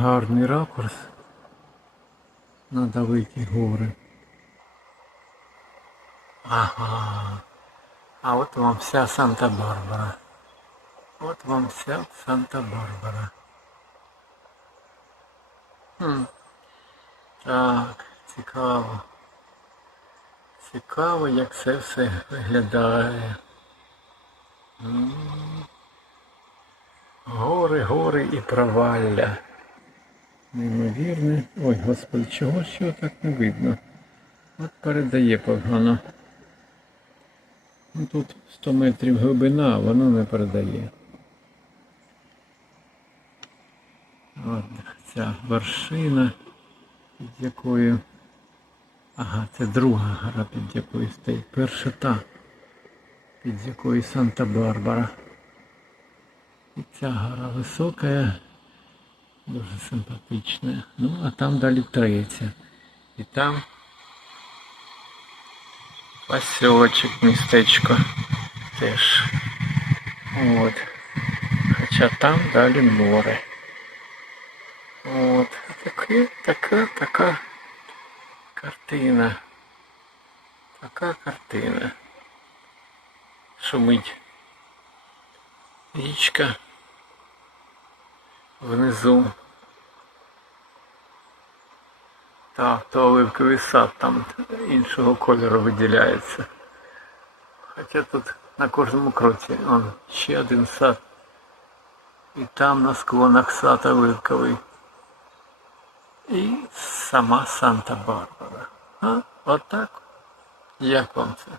гарний ракурс на далекі гори. Ага. А от вам вся Санта-Барбара. От вам вся Санта-Барбара. Хм. Так, цікаво. Цікаво, як це все виглядає. Гори, гори і провалля. Неймовірне. Ой, господи, чого ж його так не видно? От передає погано. Ну, тут 100 метрів глибина, а воно не передає. От ця вершина, під якою. Ага, це друга гора, під якою стоїть. Перша та, під якою Санта-Барбара. І ця гора висока, дуже симпатична. Ну, а там далі третя. І там поселочок, містечко теж. От. Хоча там далі море. От. Таке, така, така картина. Така картина. Шумить річка внизу. Так, то оливковий сад там іншого кольору виділяється. Хоча тут на кожному кроці он, ще один сад. І там на склонах сад оливковий. І сама Санта-Барбара. А? Отак. Як вам це?